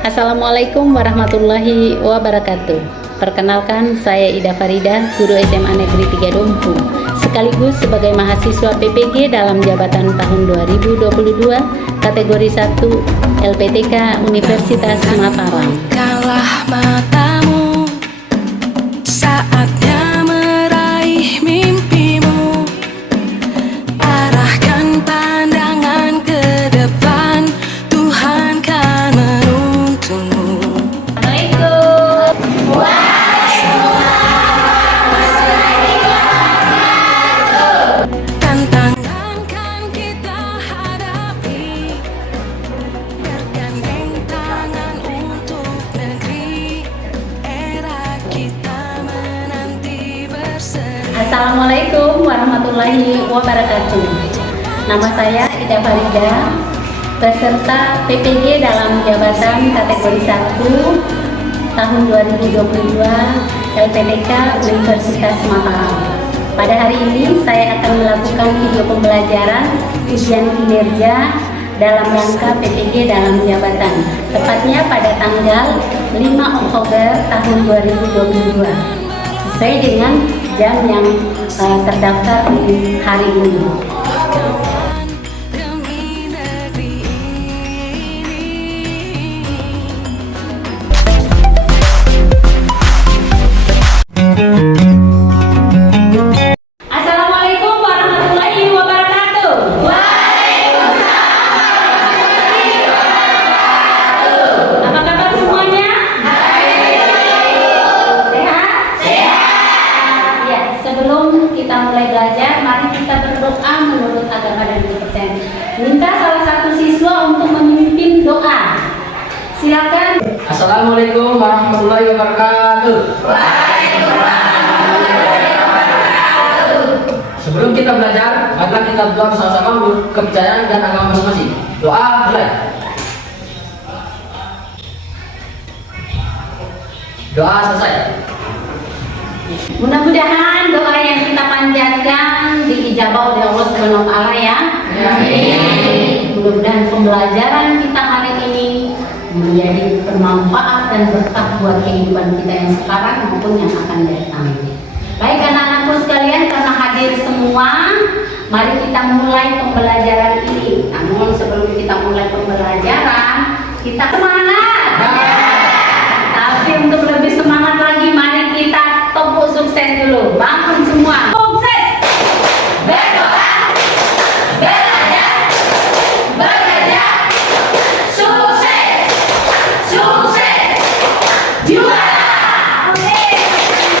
Assalamualaikum warahmatullahi wabarakatuh. Perkenalkan, saya Ida Farida, guru SMA Negeri 3 Dompu, sekaligus sebagai mahasiswa PPG dalam jabatan tahun 2022, kategori 1 LPTK Universitas Mataram. Bukalah matamu, saatnya meraih mimpimu. Arahkan pandangan ke depan, Tuhan kan menuntunmu. Tantangan kan kita hadapi, bergandeng tangan untuk negeri, era kita menanti berseri. Assalamualaikum warahmatullahi wabarakatuh. Nama saya Ida Farida, peserta PPG dalam jabatan kategori 1 tahun 2022 LPTK Universitas Mataram. Pada hari ini saya akan melakukan video pembelajaran ujian kinerja dalam rangka PPG dalam jabatan, tepatnya pada tanggal 5 Oktober tahun 2022, sesuai dengan jam yang terdaftar di hari ini. Demi negeri ini. Assalamualaikum warahmatullahi wabarakatuh. Apa kabar semuanya? Sehat? Sehat. Ya, sebelum kita mulai belajar, mari kita berdoa menurut agama dan kepercayaan. Minta salah satu siswa untuk memimpin doa. Silakan. Assalamualaikum warahmatullahi wabarakatuh. Sebelum kita belajar, marilah kita berdoa bersama-sama menurut kepercayaan dan agama masing-masing. Doa mulai. Doa selesai. Mudah-mudahan doa yang kita panjatkan diijabah oleh Allah Subhanahu wa taala ya. Amin. Mudah-mudahan pembelajaran kita hari ini menjadi bermanfaat dan berkah buat kehidupan kita yang sekarang maupun yang akan datang. Baik anak-anakku sekalian, karena hadir semua, mari kita mulai pembelajaran ini. Namun sebelum kita mulai pembelajaran, kita semangat. Tapi untuk lebih semangat lagi, mari kita tepuk sukses dulu. Bangun semua. Sukses. Berdoa, belajar, bekerja. Sukses. Sukses. Juara. Oke.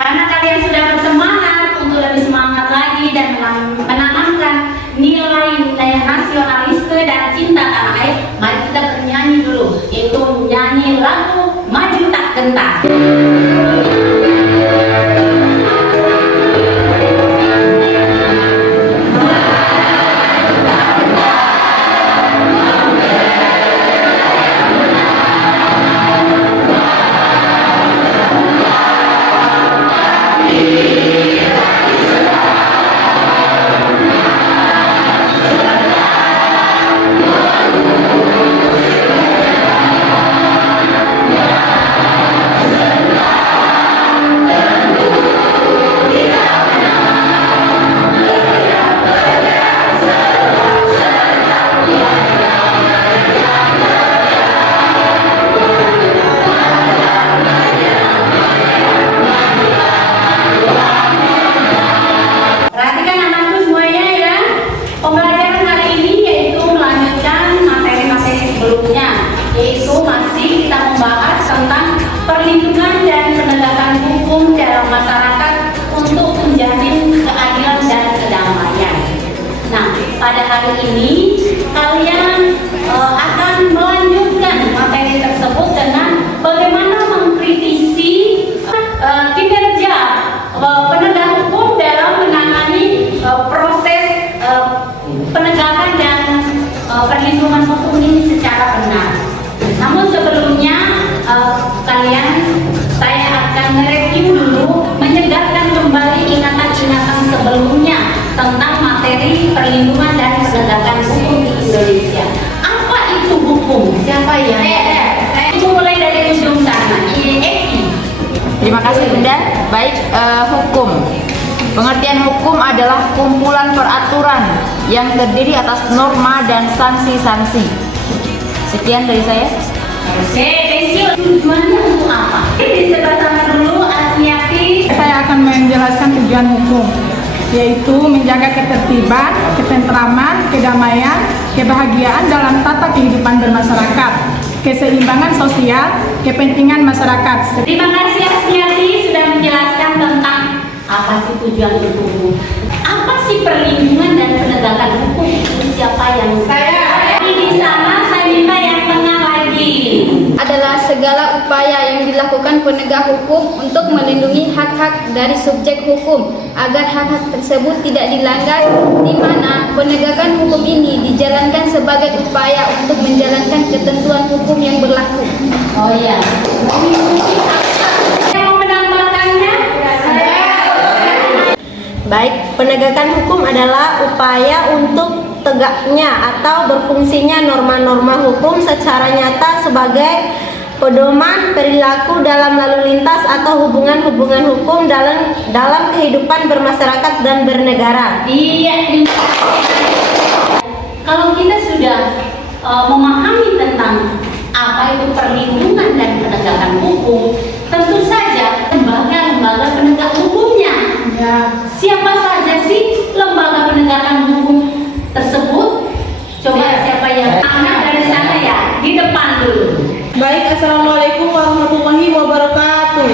Karena kalian sudah bersemangat untuk lebih semangat lagi dan menanamkan nilai-nilai nasionalisme dan cinta tanah air, mari kita bernyanyi dulu, yaitu nyanyi lagu Maju Tak Gentar. Perhatikan anakku semuanya ya. Pembelajaran hari ini yaitu melanjutkan materi-materi sebelumnya, yaitu masih kita membahas tentang perlindungan dan penegakan hukum dalam masyarakat untuk menjamin keadilan dan kedamaian. Nah, pada hari ini kalian akan melanjutkan materi tersebut dengan bagaimana mengkritisi kinerja penegak hukum dalam menangani proses penegakan dan perlindungan hukum ini secara benar. Namun sebelumnya saya akan mereview dulu, menyegarkan kembali ingatan-ingatan sebelumnya tentang materi perlindungan dan penegakan hukum di Indonesia. Apa itu hukum? Siapa ya? Itu mulai Pengertian hukum adalah kumpulan peraturan yang terdiri atas norma dan sanksi-sanksi. Sekian dari saya. Oke, pensiun tujuannya untuk apa? Disebutkan dulu Asmiati. Saya akan menjelaskan tujuan hukum, yaitu menjaga ketertiban, ketentraman, kedamaian, kebahagiaan dalam tata kehidupan bermasyarakat, keseimbangan sosial, kepentingan masyarakat. Terima kasih Asmiati sudah menjelaskan tentang apa sih tujuan hukum. Apa sih perlindungan dan penegakan hukum itu siapa yang di sana? Saya minta yang tengah lagi. Adalah segala upaya yang dilakukan penegak hukum untuk melindungi hak-hak dari subjek hukum agar hak-hak tersebut tidak dilanggar, di mana penegakan hukum ini dijalankan sebagai upaya untuk menjalankan ketentuan hukum yang berlaku. Oh iya. Yang mau menambahkannya? Baik, penegakan hukum adalah upaya untuk tegaknya atau berfungsinya norma-norma hukum secara nyata sebagai pedoman perilaku dalam lalu lintas atau hubungan-hubungan hukum dalam kehidupan bermasyarakat dan bernegara. Iya. Kalau kita sudah memahami tentang apa itu perlindungan dan penegakan hukum, tentu saja lembaga-lembaga penegak hukumnya. Siapa saja sih lembaga penegakan hukum tersebut? Coba siapa yang anak dari sana ya, di depan dulu. Baik, Assalamualaikum warahmatullahi wabarakatuh.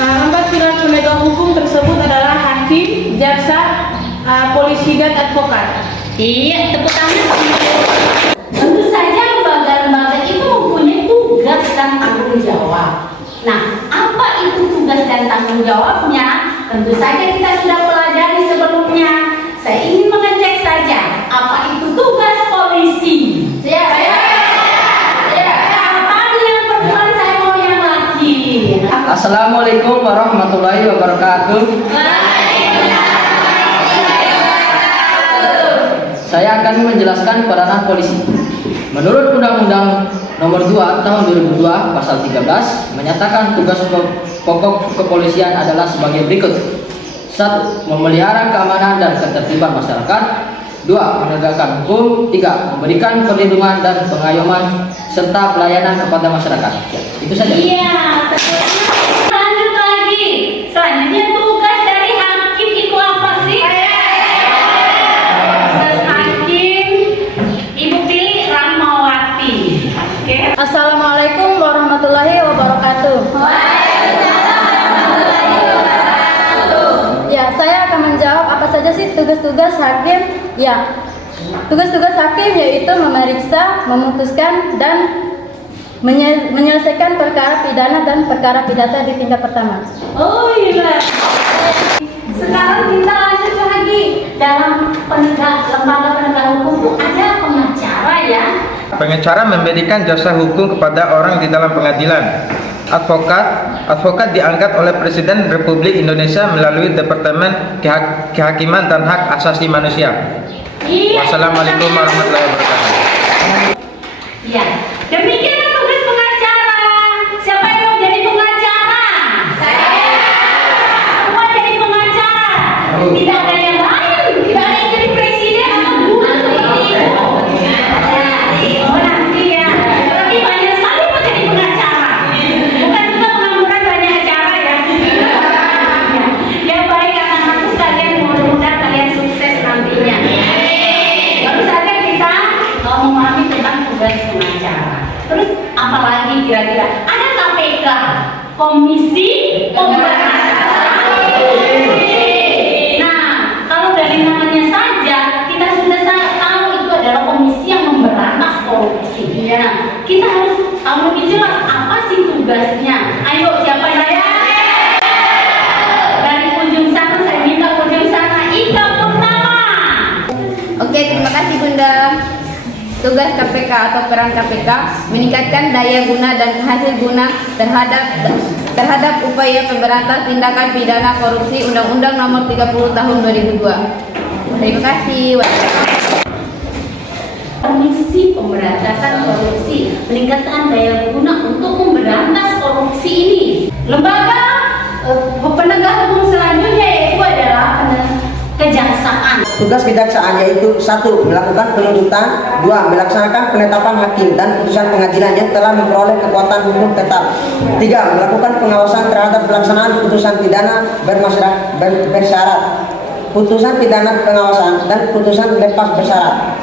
Empat pilar penegak hukum tersebut adalah hakim, jaksa, polisi, dan advokat. Iya, tepuk tangan. Tentu saja lembaga-lembaga itu mempunyai tugas dan tanggung jawab. Nah, apa itu tugas dan tanggung jawabnya? Tentu saja kita sudah pelajari sebelumnya. Saya ingin mengecek saja, apa itu tugas polisi? Yang perempuan, saya mau yang laki. Assalamualaikum warahmatullahi wabarakatuh. Saya akan menjelaskan peranan polisi. Menurut Undang-Undang Nomor 2 Tahun 2002 Pasal 13 menyatakan tugas pokok kepolisian adalah sebagai berikut. 1. Memelihara keamanan dan ketertiban masyarakat. 2. Menegakkan hukum. 3. Memberikan perlindungan dan pengayoman serta pelayanan kepada masyarakat. Ya, itu saja. Iya, lanjut lagi. Selanjutnya tugas dari hakim itu apa sih? Tugas hakim, Ibu Pilih Rahmawati. Oke. Assalamualaikum warahmatullahi wabarakatuh. Ya, saya akan menjawab apa saja sih tugas-tugas hakim. Ya, tugas-tugas hakim yaitu memeriksa, memutuskan, dan menyelesaikan perkara pidana dan perkara pidata di tingkat pertama. Oh iya. Sekarang kita lanjut lagi. Dalam lembaga penegak hukum itu ada pengacara ya. Pengacara memberikan jasa hukum kepada orang di dalam pengadilan. Advokat diangkat oleh Presiden Republik Indonesia melalui Departemen Kehakiman dan Hak Asasi Manusia. Iya. Wassalamualaikum warahmatullahi wabarakatuh. Iya. Demikian tugas pengacara. Siapa yang mau jadi pengacara? Saya. Semua jadi pengacara. Tidak ada yang lain. Tidak ada yang jadi presiden atau guru seperti itu. Oh nanti ya. Tapi banyak sekali mau jadi pengacara. Bukan juga pengangguran, banyak acara ya. Ya baik anak-anakku sekalian, mudah-mudahan kalian sukses nantinya. Baru saja kita memahami tentang tugas pengacara. Terus apalagi kira-kira? Ada KPK, Komisi Pemberantasan Korupsi. Nah, kalau dari namanya saja kita sudah tahu itu adalah komisi yang memberantas korupsi. Nah, kita harus tahu lebih jelas apa sih tugasnya. Ayo, siapa yang dari ujung sana? Saya minta ujung sana. Ika Purnama. Oke, terima kasih Bunda. Tugas KPK atau peran KPK meningkatkan daya guna dan hasil guna terhadap upaya pemberantasan tindakan pidana korupsi Undang-Undang Nomor 30 Tahun 2002. Terima kasih. Komisi Pemberantasan Korupsi, meningkatkan daya guna untuk memberantas korupsi ini. Lembaga penegak hukum selanjutnya yaitu adalah kejaksaan. Tugas kejaksaan yaitu 1. Melakukan penuntutan, 2. Melaksanakan penetapan hakim dan putusan pengadilan yang telah memperoleh kekuatan hukum tetap, 3. Melakukan pengawasan terhadap pelaksanaan putusan pidana bersyarat, putusan pidana pengawasan, dan putusan lepas bersyarat.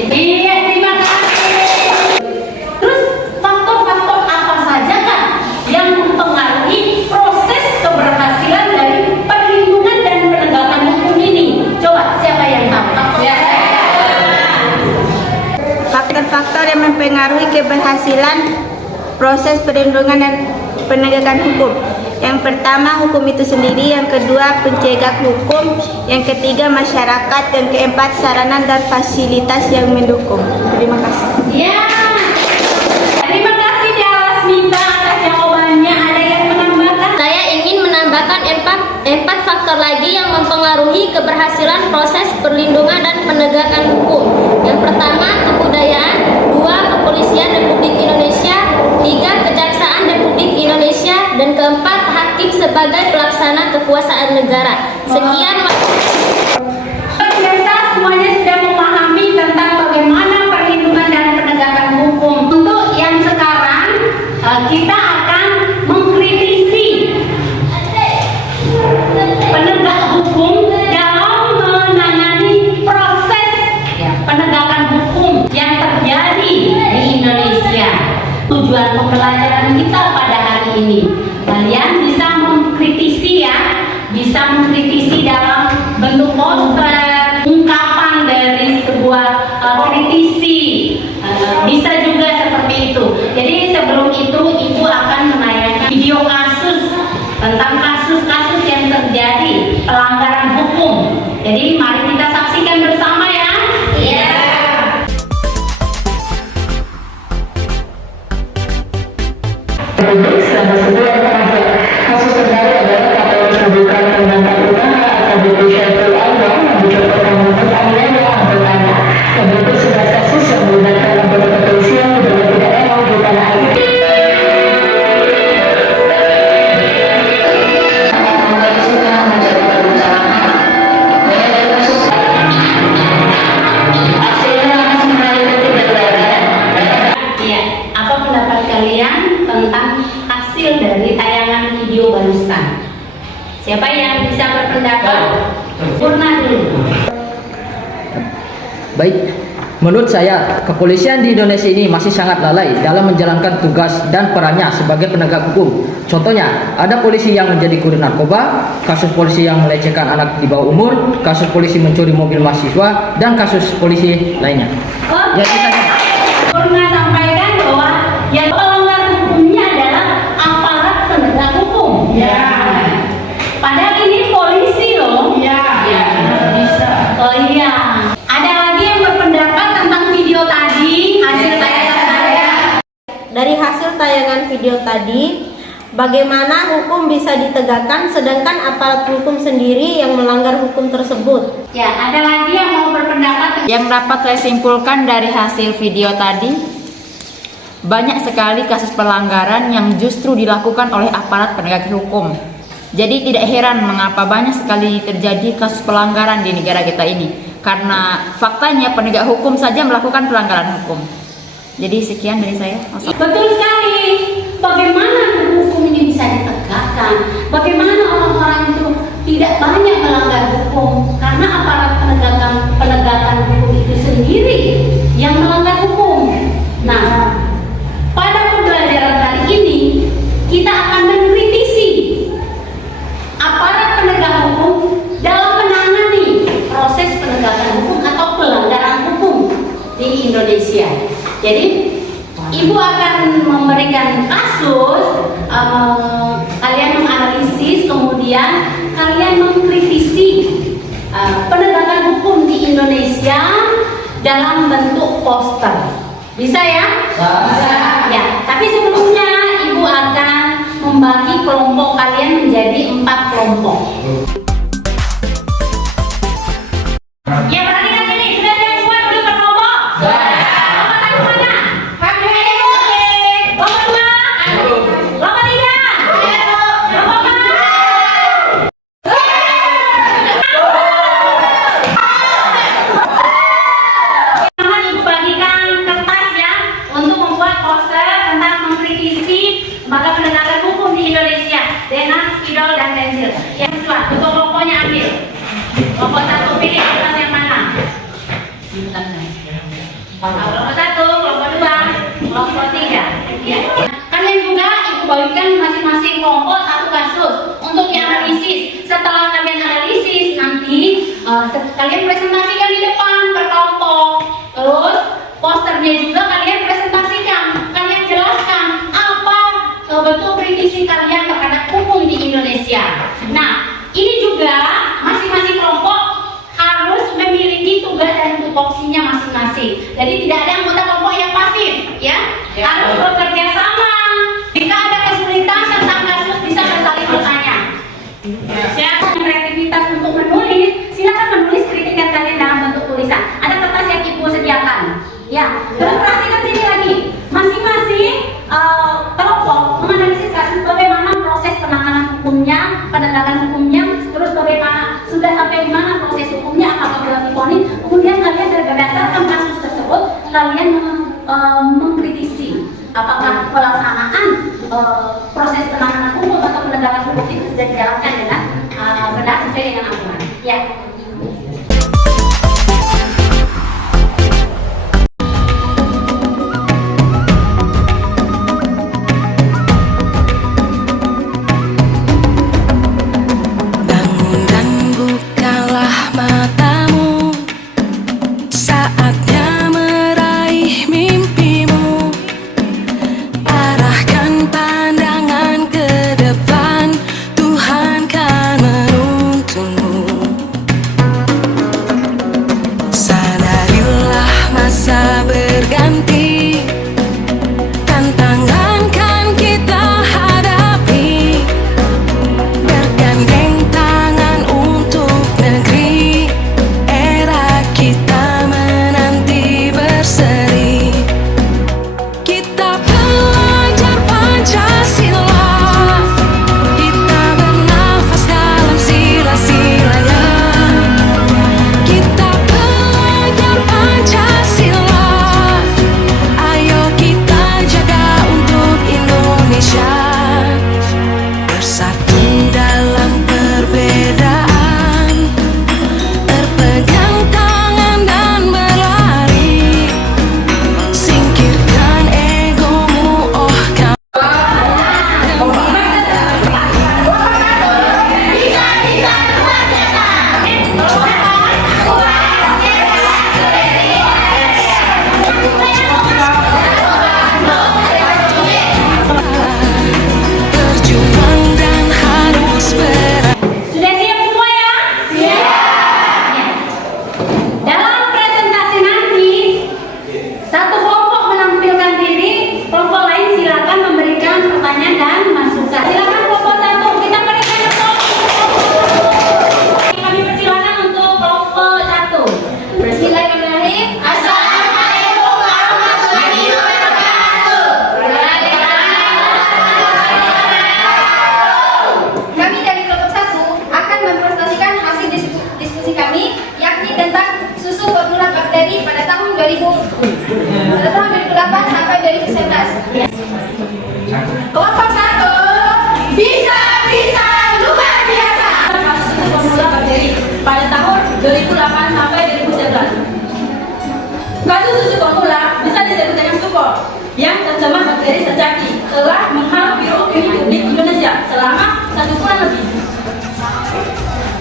Terima kasih. Terus faktor-faktor apa saja kan yang mempengaruhi proses keberhasilan dari perlindungan dan penegakan hukum ini? Coba siapa yang tahu? Faktor-faktor yang mempengaruhi keberhasilan proses perlindungan dan penegakan hukum. Yang pertama, hukum itu sendiri. Yang kedua, pencegat hukum. Yang ketiga, masyarakat. Yang keempat, sarana dan fasilitas yang mendukung. Terima kasih. Ya, terima kasih Tia Lasminta atas jawabannya. Ada yang menambahkan? Saya ingin menambahkan empat faktor lagi yang mempengaruhi keberhasilan proses perlindungan dan penegakan hukum. Yang pertama, kebudayaan. 2. Kepolisian Republik Indonesia. 3. Kejaksaan Republik Indonesia. Dan keempat, hakim sebagai pelaksana kekuasaan negara. Sekian. Biasa semuanya sudah memahami tentang bagaimana perlindungan dan penegakan hukum. Untuk yang sekarang kita akan mengkritisi penegak hukum dalam menangani proses penegakan hukum yang terjadi di Indonesia. Tujuan pembelajaran kita pada hari ini, kalian bisa mengkritisi bisa mengkritisi dalam bentuk poster, ungkapan dari sebuah kritisi, bisa juga seperti itu. Jadi sebelum itu Ibu akan menayangkan video kasus tentang kasus-kasus yang terjadi pelanggaran hukum. Jadi mari kita saksikan bersama ya. Iya. Kasus terbaru adalah Kapolres Bukan Pembangunan Usaha AKBP Syaiful Anwar yang dicontohkan untuk Aniaya anggotanya. Terbentuk 11 kasus yang melibatkan anggota kepolisian di berbagai daerah di tanah air. Iya, apa pendapat kalian tentang hasil dari tayangan video barusan? Siapa yang bisa berpendapat? Purna dulu. Baik, menurut saya kepolisian di Indonesia ini masih sangat lalai dalam menjalankan tugas dan perannya sebagai penegak hukum. Contohnya, ada polisi yang menjadi kurir narkoba, kasus polisi yang melecehkan anak di bawah umur, kasus polisi mencuri mobil mahasiswa, dan kasus polisi lainnya. Oke. Ya, itu saja. Purna sampaikan bahwa yang pelanggar hukumnya adalah aparat penegak hukum. Ya. Padahal ini polisi loh. Ya. Bisa. Oh iya. Ada lagi yang berpendapat tentang video tadi, hasil tayangan saya? Dari hasil tayangan video tadi, bagaimana hukum bisa ditegakkan sedangkan aparat hukum sendiri yang melanggar hukum tersebut? Ya, ada lagi yang mau berpendapat? Yang dapat saya simpulkan dari hasil video tadi, banyak sekali kasus pelanggaran yang justru dilakukan oleh aparat penegak hukum. Jadi tidak heran mengapa banyak sekali terjadi kasus pelanggaran di negara kita ini, karena faktanya penegak hukum saja melakukan pelanggaran hukum. Jadi sekian dari saya. Betul sekali. Bagaimana hukum ini bisa ditegakkan? Bagaimana orang-orang itu tidak banyak melanggar hukum? Karena aparat penegakan hukum itu sendiri yang melanggar hukum. Nah, pada pembelajaran kali ini kita akan mengkritisi aparat penegak hukum dalam menangani proses penegakan hukum atau pelanggaran hukum di Indonesia. Jadi Ibu akan memberikan kasus, kalian menganalisis, kemudian kalian mengkritisi penegakan hukum di Indonesia dalam bentuk poster. Bisa ya? Bisa. Ya, tapi sebelumnya Ibu akan membagi kelompok kalian menjadi 4 kelompok. Ya, perhatikan ini, sudah siap semua duduk berkelompok? Kelompok 1 pilih kelas yang mana? Kelompok 1, kelompok 2, kelompok 3. Ya. Kalian juga ibu bagikan masing-masing kelompok satu kasus untuk dianalisis. Setelah kalian analisis nanti kalian presentasikan di depan per kelompok. Terus posternya juga kalian presentasikan. Kalian jelaskan apa bentuk kritisi kalian terhadap hukum di Indonesia. Nah, ini juga masing-masing kelompok harus memiliki tugas dan tupoksinya masing-masing. Jadi tidak ada anggota kelompok yang pasif, ya. Harus bekerja sama. Jika ada kesulitan tentang kasus bisa saling bertanya. Siapa yang kreativitas untuk menulis, silakan menulis kritikan kalian dalam bentuk tulisan. Ada kertas yang ibu sediakan. Ya, terus perhatikan sini lagi. Masing-masing kelompok menganalisis kasus bagaimana proses penanganan hukumnya, penegakan hukumnya, terus bagaimana sudah sampai di mana proses hukumnya, apakah belum diponis. Kemudian kalian berdasarkan kasus tersebut, kalian mengkritisi apakah pelaksanaan proses penanganan hukum atau penegakan hukum itu sudah dijalankan dengan benar sesuai dengan aturan. Ya. Bangun dan bukalah matamu, saatnya meraih mimpimu. Arahkan pandangan ke depan, Tuhan kan menuntunmu. Sadarilah masa berganti, tantangan kan kita hadapi. Bergandeng tangan untuk negeri, era kita menanti berseri. Kita belajar Pancasila, kita bernafas dalam sila-silanya. Kita belajar Pancasila, ayo kita jaga untuk Indonesia. Bersatu dalam perbedaan, berpegang tangan dan berlari. Singkirkan egomu, oh kamu. Berjuang dan harus Sudah siap semua ya? Siap. Dalam presentasi nanti, satu kelompok menampilkan diri, kelompok lain silakan memberikan pertanyaan dan masukan. Silakan kelompok 1, kita berikan tepuk. Kami persilakan untuk kelompok 1. Bismillahirrahmanirrahim. Assalamualaikum warahmatullahi wabarakatuh. Kami dari kelompok 1 akan mempresentasikan hasil diskusi kami, yakni tentang susu formula bakteri pada tahun 2008 sampai 2019. Kelompok 1 bisa luar biasa. Susu formula bakteri pada tahun 2008 sampai 2011. Kasus susu formula bisa disebut dengan Sukor yang tercemar bakteri sejati telah menghalau biru hidup di Indonesia selama 1 bulan lebih.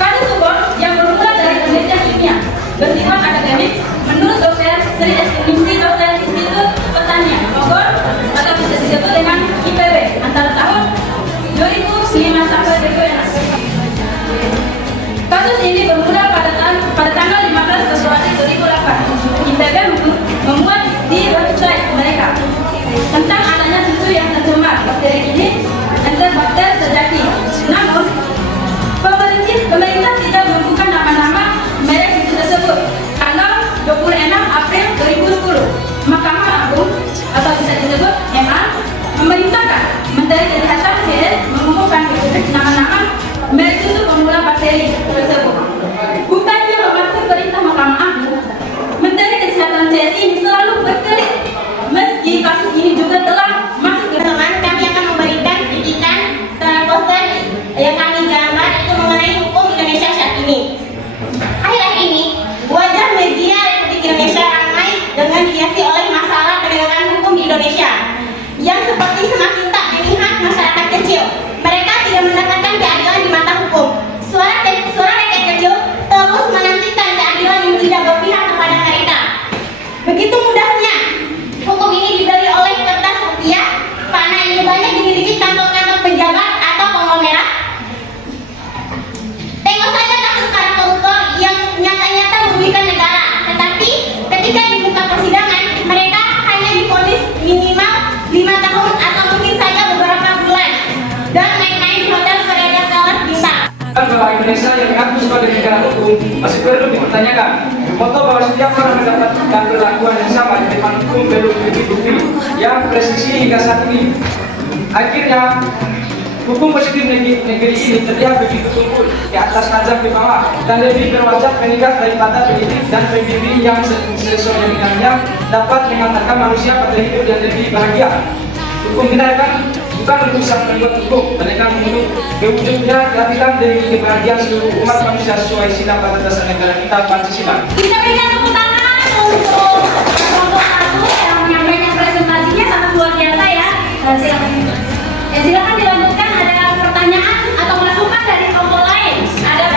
Kasus Sukor yang bermula dari penelitian ilmiah bersifat akademik menurut Dr. Sri Estiningsih, dosen Institut Pertanian Bogor atau bisa disebut dengan IPB antara tahun 2005 sampai 2006. Kasus ini bermula pada tanggal 15 Februari 2008. IPB memuat di website mereka tentang adanya susu yang tercemar bakteri Indonesia yang mengaku sebagai negara hukum masih perlu dipertanyakan. Moto bahwa setiap orang mendapatkan perlakuan yang sama di depan hukum perlu memiliki bukti yang presisi hingga saat ini. Akhirnya, hukum positif negeri ini terlihat begitu tumpul di atas tajam di bawah dan lebih berwajah meningkat daripada pendidik dan pembimbing yang sesuai dengannya dapat mengantarkan manusia pada hidup yang lebih bahagia. Hukum dilahirkan bukan untuk sang pembuat hukum, melainkan untuk mewujudnya keadilan demi kebahagiaan seluruh umat manusia sesuai sila pada dasar negara kita Pancasila. Kita berikan tepuk tangan untuk kelompok 1 yang menyampaikan presentasinya sangat luar biasa ya. Silakan dilanjutkan. Ada pertanyaan atau masukan dari kelompok lain? Ada?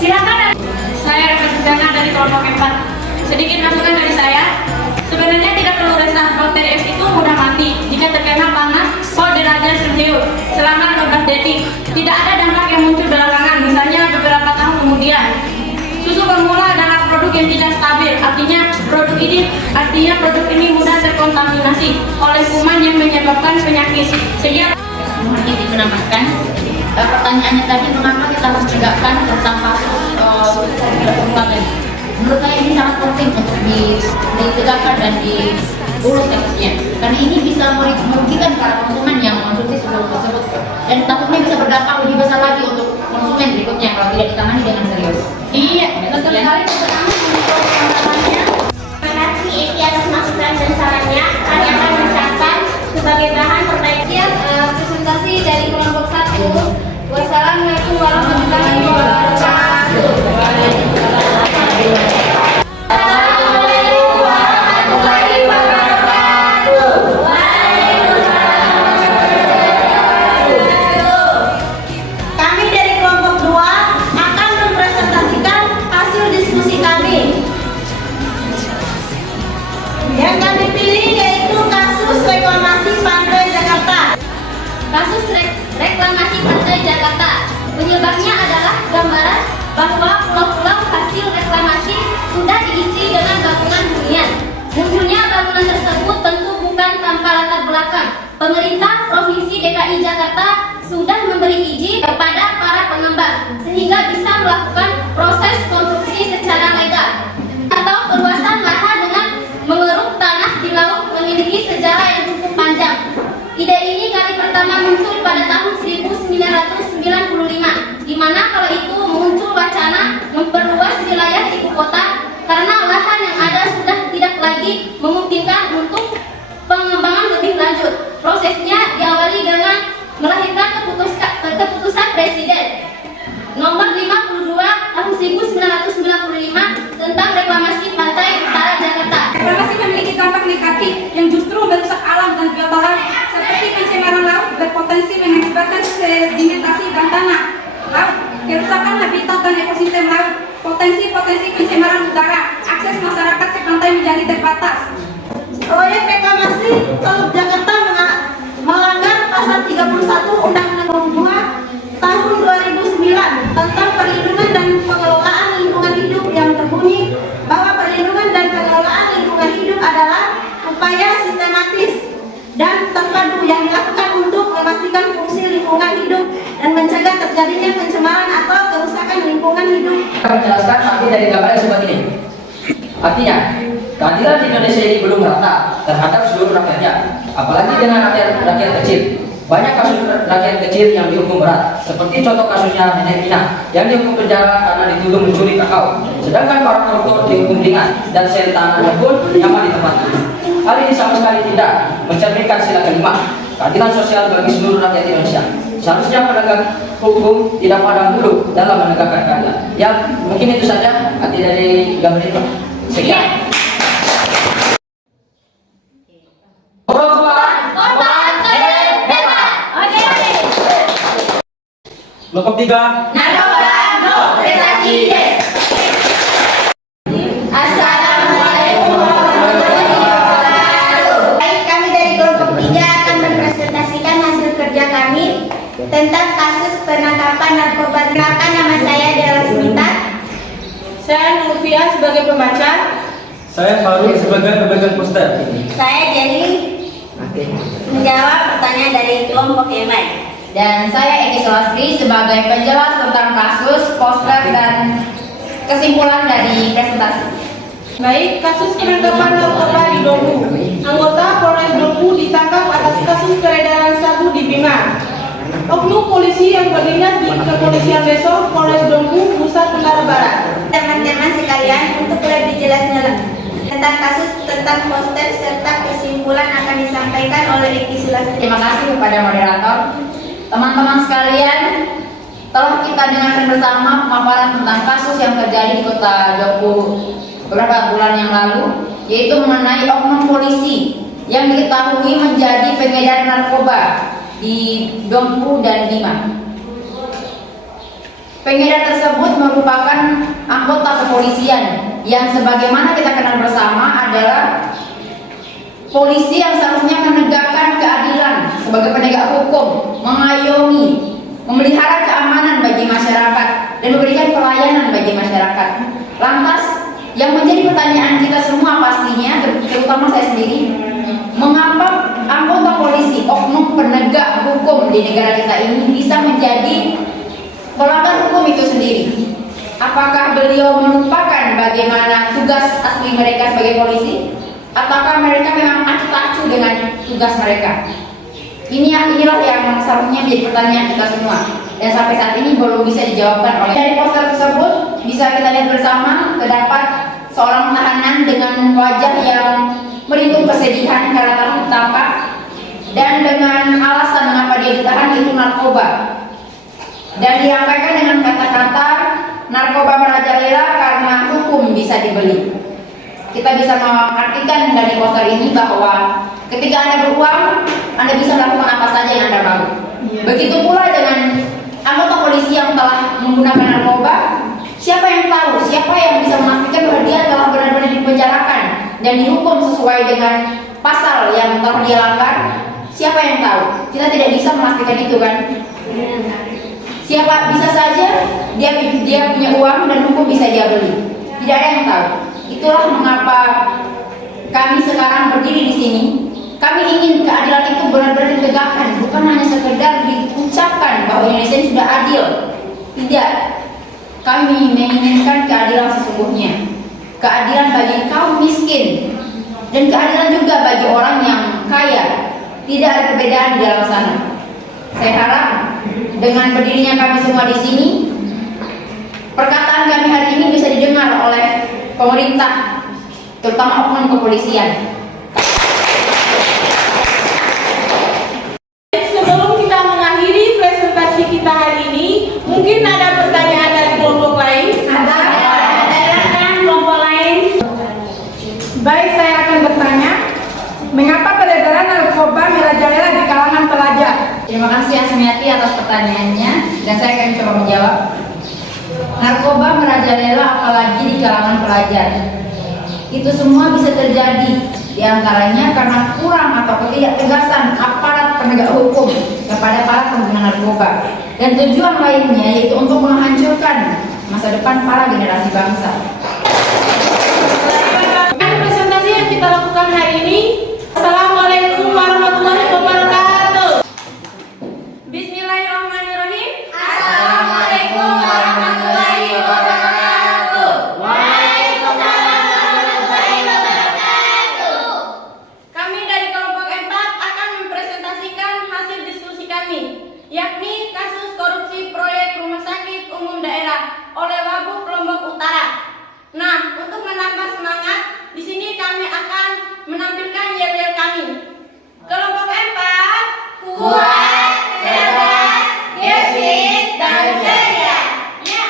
Silakan. Saya Reva Susana dari kelompok 4. Sedikit masukan dari saya. Sebenarnya tidak perlu resah, bakteri S itu mudah mati jika terkena panas derajat celcius selama 15 detik. Tidak ada dampak yang muncul belakangan, misalnya beberapa tahun kemudian. Susu formula adalah produk yang tidak stabil, artinya produk ini mudah terkontaminasi oleh kuman yang menyebabkan penyakit. Sehingga Ini menambahkan pertanyaannya tadi, mengapa kita harus tegakkan tentang kasus formula tadi? Menurut saya ini sangat penting untuk ditegakkan dan diurus kasusnya, karena ini bisa merugikan para konsumen yang mengonsumsi susu tersebut dan takutnya bisa berdampak lebih besar lagi untuk konsumen berikutnya kalau tidak ditangani dengan serius. Iya, betul sekali. Terima kasih Eki atas masukan dan sarannya. Kami akan mencatat sebagai bahan perbaikan. Presentasi dari kelompok 1. Wassalamualaikum warahmatullahi wabarakatuh. Kami dari kelompok 2 akan mempresentasikan hasil diskusi kami. Yang kami pilih yaitu kasus reklamasi Pantai Jakarta. Kasus reklamasi Pantai Jakarta. Penyebabnya adalah gambaran bahwa pulau-pulau hasil reklamasi sudah diisi dengan bangunan hunian. Munculnya bangunan tersebut tentu bukan tanpa latar belakang. Pemerintah Provinsi DKI Jakarta sudah memberi izin kepada para pengembang sehingga bisa melakukan proses konstruksi secara legal. Atau perluasan lahan dengan mengeruk tanah di laut memiliki sejarah yang cukup panjang. Ide ini kali pertama muncul pada tahun 1995, di mana kala itu muncul wacana memperluas wilayah ibu kota karena lahan yang ada sudah tidak lagi memungkinkan untuk pengembangan lebih lanjut. Prosesnya diawali dengan melahirkan keputusan Presiden nomor 52 tahun 1995 tentang reklamasi Pantai Utara Jakarta. reklamasi memiliki dampak negatif yang justru merusak alam dan biota seperti pencemaran laut berpotensi mengakibatkan sedimentasi dan tanah laut, kerusakan habitat dan ekosistem laut, potensi pencemaran udara, akses masyarakat ke pantai menjadi terbatas. Proyek reklamasi Teluk Jakarta melanggar pasal 31 Undang-Undang Nomor 2 Tahun 2009 tentang perlindungan dan pengelolaan lingkungan hidup yang berbunyi bahwa perlindungan dan pengelolaan lingkungan hidup adalah upaya sistematis dan terpadu yang dilakukan untuk memastikan fungsi lingkungan hidup dan mencegah terjadinya pencemaran atau kerusakan lingkungan hidup. Saya menjelaskan arti dari gambarnya seperti ini. Artinya, keadilan di Indonesia ini belum merata terhadap seluruh rakyatnya, apalagi dengan rakyat kecil. Banyak kasus rakyat kecil yang dihukum berat, seperti contoh kasusnya Nenek Ina yang dihukum penjara karena dituduh mencuri kakao. Sedangkan para koruptor dihukum ringan dan sel tahanannya pun nyaman di tempatnya. Hal ini sama sekali tidak mencerminkan sila kelima, keadilan sosial bagi seluruh rakyat Indonesia. Seharusnya penegak hukum tidak pandang bulu dalam menegakkan keadilan. Ya, mungkin itu saja arti dari gambar itu. Sekian. Kelompok 3. Assalamualaikum warahmatullahi wabarakatuh. Baik, kami dari kelompok 3 akan mempresentasikan hasil kerja kami tentang kasus penangkapan narkoba. Kenalkan, nama saya Dela Smita. Saya Nurfia sebagai pembaca. Saya Faruk sebagai pemegang poster. Saya Jenny. Menjawab pertanyaan dari kelompok yang lain. Dan saya Eki Sulastri sebagai penjelas tentang kasus, poster, dan kesimpulan dari presentasi. Baik, kasus penangkapan narkoba di Dompu. Anggota Polres Dompu ditangkap atas kasus peredaran sabu di Bima. Oknum polisi yang berdinas di Kepolisian Resor Polres Dompu, Nusa Tenggara Barat. Teman-teman sekalian, untuk lebih jelasnya tentang kasus, tentang poster, serta kesimpulan akan disampaikan oleh Eki Sulastri. Terima kasih kepada moderator. Teman-teman sekalian, telah kita dengarkan bersama pemaparan tentang kasus yang terjadi di Kota Dompu beberapa bulan yang lalu, yaitu mengenai oknum polisi yang diketahui menjadi pengedar narkoba di Dompu dan Bima. Pengedar tersebut merupakan anggota kepolisian yang sebagaimana kita kenal bersama adalah polisi yang seharusnya menegakkan keadilan sebagai penegak hukum, mengayomi, memelihara keamanan bagi masyarakat, dan memberikan pelayanan bagi masyarakat. Lantas, yang menjadi pertanyaan kita semua pastinya, terutama saya sendiri, mengapa anggota polisi, oknum penegak hukum di negara kita ini bisa menjadi pelanggar hukum itu sendiri? Apakah beliau melupakan bagaimana tugas asli mereka sebagai polisi? Ataukah mereka memang acuh-acuh dengan tugas mereka? Inilah yang seharusnya menjadi pertanyaan kita semua, dan sampai saat ini belum bisa dijawabkan oleh. Dari poster tersebut bisa kita lihat bersama, terdapat seorang tahanan dengan wajah yang merindu kesedihan karena telah ditangkap, dan dengan alasan mengapa dia ditahan itu narkoba, dan disampaikan dengan kata-kata narkoba merajalela karena hukum bisa dibeli. Kita bisa mengartikan dari poster ini bahwa ketika Anda beruang, Anda bisa melakukan apa saja yang Anda mau. Begitu pula dengan anggota polisi yang telah menggunakan narkoba. Siapa yang tahu, siapa yang bisa memastikan bahwa dia telah benar-benar dipenjarakan dan dihukum sesuai dengan pasal yang telah dia langgar? Siapa yang tahu? Kita tidak bisa memastikan itu, kan? Siapa bisa saja dia punya uang dan hukum bisa dia beli. Tidak ada yang tahu. Itulah mengapa kami sekarang berdiri di sini. Kami ingin keadilan itu benar-benar ditegakkan, bukan hanya sekedar diucapkan bahwa Indonesia ini sudah adil. Tidak. Kami menginginkan keadilan sesungguhnya. Keadilan bagi kaum miskin dan keadilan juga bagi orang yang kaya. Tidak ada perbedaan di dalam sana. Saya harap dengan berdirinya kami semua di sini, perkataan kami hari ini bisa didengar oleh pemerintah, terutama oknum kepolisian. Sebelum kita mengakhiri presentasi kita hari ini, mungkin ada pertanyaan dari kelompok lain? Ada kelompok lain? Baik, saya akan bertanya, mengapa peredaran narkoba merajalela di kalangan pelajar? Terima kasih Asmiati atas pertanyaannya, dan saya akan coba menjawab. Narkoba merajalela apalagi di kalangan pelajar. Itu semua bisa terjadi diantaranya karena kurang atau ketidaktegasan aparat penegak hukum kepada para pengguna narkoba, dan tujuan lainnya yaitu untuk menghancurkan masa depan para generasi bangsa. Presentasi yang kita lakukan hari ini. Assalamualaikum warahmatullahi wabarakatuh. Bismillahirrahmanirrahim. Assalamualaikum warahmatullahi wabarakatuh. Waalaikumsalam warahmatullahi wabarakatuh. Kami dari kelompok 4 akan mempresentasikan hasil diskusi kami, yakni kasus korupsi proyek Rumah Sakit Umum Daerah oleh Wabub Lombok Utara. Nah, untuk menambah semangat, di sini kami akan menampilkan yel-yel kami. Kelompok 4, Kuat, cerdas, gesit, dan ceria. Ya.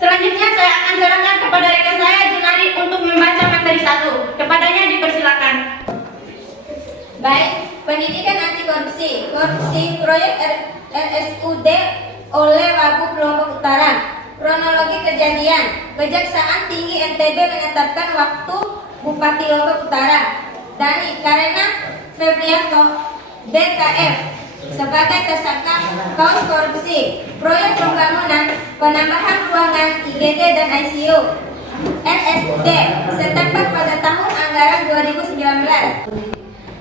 Selanjutnya saya akan serahkan kepada rekan saya Junari untuk membaca materi 1. Kepadanya dipersilakan. Baik, pendidikan anti korupsi proyek RSUD oleh Wabub Lombok Utara. Kronologi kejadian, Kejaksaan Tinggi NTB menetapkan waktu Bupati Lombok Utara Dani Karena Febrianto DKF sebagai tersangka kasus korupsi proyek pembangunan penambahan ruangan IGD dan ICU RSUD setempat pada tahun anggaran 2019.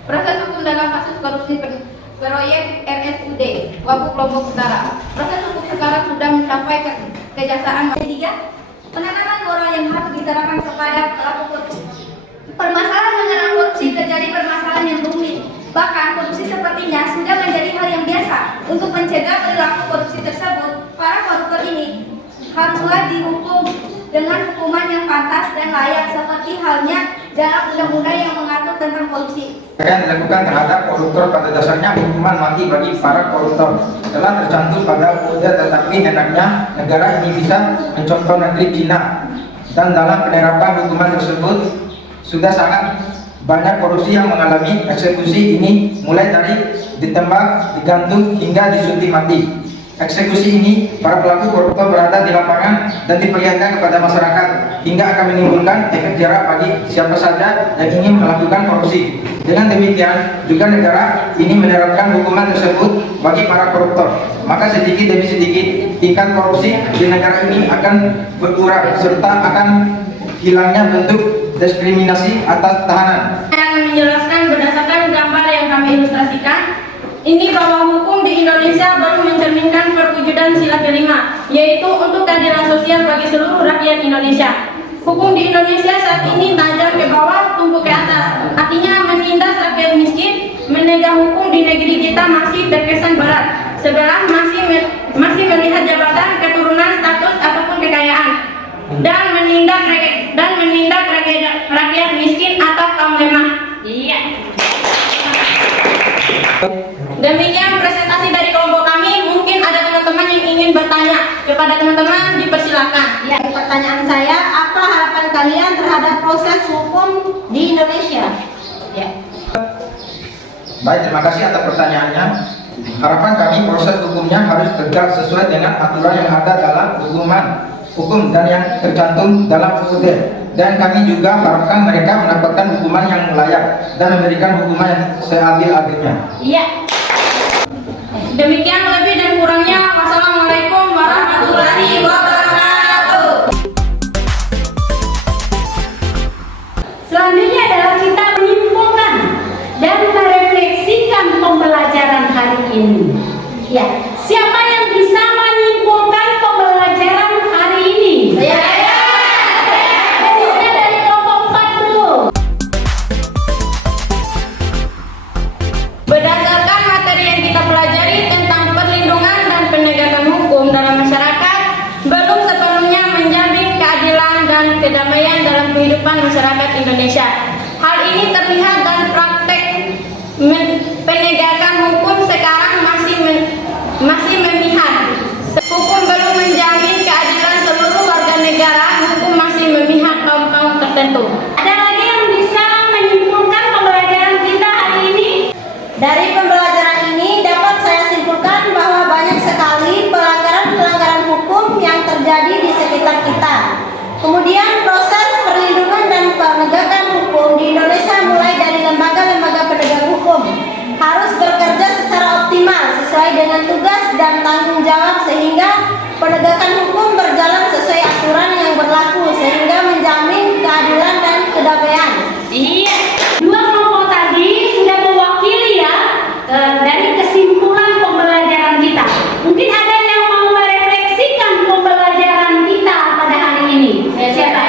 Proses hukum dalam kasus korupsi proyek RSUD Wabuk Lombok Utara. Proses hukum sekarang sudah mencapai kejaksaan. Ketiga, penanganan moral yang harus diterapkan kepada pelaku korupsi. Permasalahan mengenai korupsi terjadi permasalahan yang rumit. Bahkan korupsi sepertinya sudah menjadi hal yang biasa. Untuk mencegah perilaku korupsi tersebut, para koruptor ini haruslah dihukum dengan hukuman yang pantas dan layak seperti halnya dalam undang-undang yang mengatur tentang korupsi. Yang dilakukan terhadap koruptor pada dasarnya hukuman mati bagi para koruptor telah tercantum pada UUD, tetapi enaknya negara ini bisa mencontoh negeri Cina, dan dalam penerapan hukuman tersebut sudah sangat banyak korupsi yang mengalami eksekusi ini, mulai dari ditembak, digantung hingga disuntik mati. Eksekusi ini para pelaku koruptor berada di lapangan dan diperlihatkan kepada masyarakat hingga akan menimbulkan efek jerak bagi siapa saja yang ingin melakukan korupsi. Dengan demikian juga negara ini menerapkan hukuman tersebut bagi para koruptor. Maka sedikit demi sedikit tingkat korupsi di negara ini akan berkurang serta akan hilangnya bentuk diskriminasi atas tahanan. Saya akan menjelaskan berdasarkan gambar yang kami ilustrasikan. Ini bahwa hukum di Indonesia baru mencerminkan perwujudan sila kelima, yaitu untuk keadilan sosial bagi seluruh rakyat Indonesia. Hukum di Indonesia saat ini tajam ke bawah, tumpul ke atas. Artinya menindas rakyat miskin, menegak hukum di negeri kita masih terkesan berat. Sebelah masih melihat jabatan, keturunan, status ataupun kekayaan, dan menindak rakyat miskin atau kaum lemah. Iya. Demikian presentasi dari kelompok kami. Mungkin ada teman-teman yang ingin bertanya. Kepada teman-teman dipersilakan. Ya, pertanyaan saya, apa harapan kalian terhadap proses hukum di Indonesia? Ya. Baik, terima kasih atas pertanyaannya. Harapan kami proses hukumnya harus tegak sesuai dengan aturan yang ada dalam hukum dan yang tercantum dalam UUD. Dan kami juga harapkan mereka mendapatkan hukuman yang layak dan memberikan hukuman yang seadil-adilnya. Iya. Demikian lebih dan kurangnya. Wassalamualaikum warahmatullahi wabarakatuh. Selanjutnya adalah kita menyimpulkan dan merefleksikan pembelajaran hari ini. Ya, siapa yang bisa menyimpulkan pembelajaran hari ini? Dari kelompok 4 dulu. Berdasarkan materi yang kita pelajari tentang perlindungan dan penegakan hukum dalam masyarakat, belum sepenuhnya menjamin keadilan dan kedamaian dalam kehidupan masyarakat Indonesia. Hal ini terlihat dari praktek penegakan hukum sekarang masih memihak. Hukum belum menjamin keadilan seluruh warga negara, hukum masih memihak kaum-kaum tertentu. Ada lagi yang bisa menyimpulkan pembelajaran kita hari ini? Dari pembelajaran ini dapat saya simpulkan bahwa banyak sekali pelanggaran-pelanggaran hukum yang terjadi di sekitar kita. Kemudian proses perlindungan dan penegakan hukum di Indonesia mulai dari lembaga-lembaga penegak hukum harus bekerja secara optimal sesuai dengan tugas dan tanggung jawab sehingga penegakan hukum berjalan sesuai aturan yang berlaku sehingga menjamin keadilan dan kedamaian. Iya, dua kelompok tadi sudah mewakili ya dari kesimpulan pembelajaran kita. Mungkin ada yang mau merefleksikan pembelajaran kita pada hari ini. Siapa?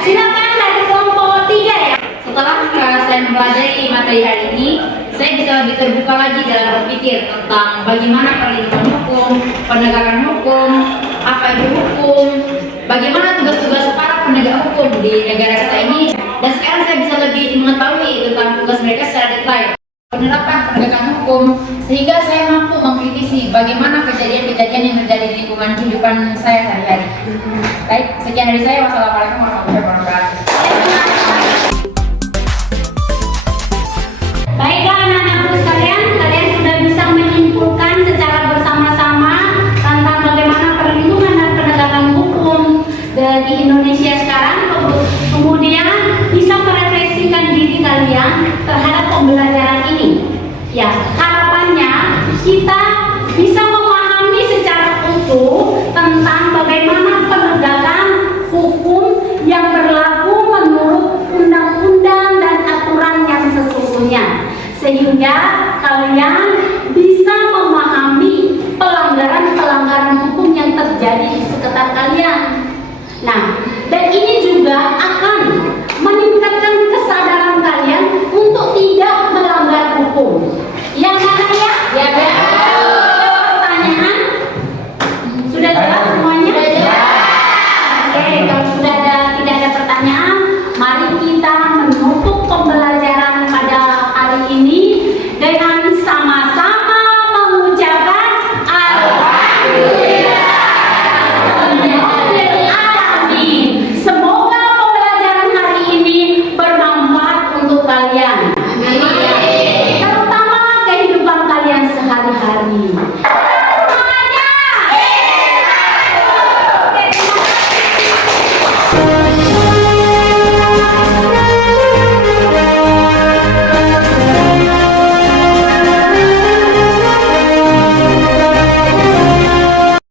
Silakan dari kelompok 3 ya. Setelah saya mempelajari materi hari ini, saya bisa lebih terbuka lagi dalam berpikir tentang bagaimana perlindungan hukum, penegakan hukum, apa itu hukum, bagaimana tugas-tugas para penegak hukum di negara kita ini. Dan sekarang saya bisa lebih mengetahui tentang tugas mereka secara detail. Penerapan penegakan hukum, sehingga saya mampu mengkritisi bagaimana kejadian-kejadian yang terjadi di lingkungan kehidupan saya sehari-hari. Baik, sekian dari saya. Wassalamualaikum warahmatullahi wabarakatuh. Baiklah anak-anakku sekalian, kalian sudah bisa menyimpulkan secara bersama-sama tentang bagaimana perlindungan dan penegakan hukum di Indonesia sekarang. Kemudian bisa merefleksikan diri kalian terhadap pembelajaran ini. Ya, harapannya kita bisa memahami secara utuh tentang bagaimana penegakan hukum yang berlaku menurut undang-undang dan aturan yang sesungguhnya. sehingga kalian bisa memahami pelanggaran-pelanggaran hukum yang terjadi di sekitar kalian. Nah, dan ini juga akan meningkatkan kesadaran kalian untuk tidak melanggar hukum.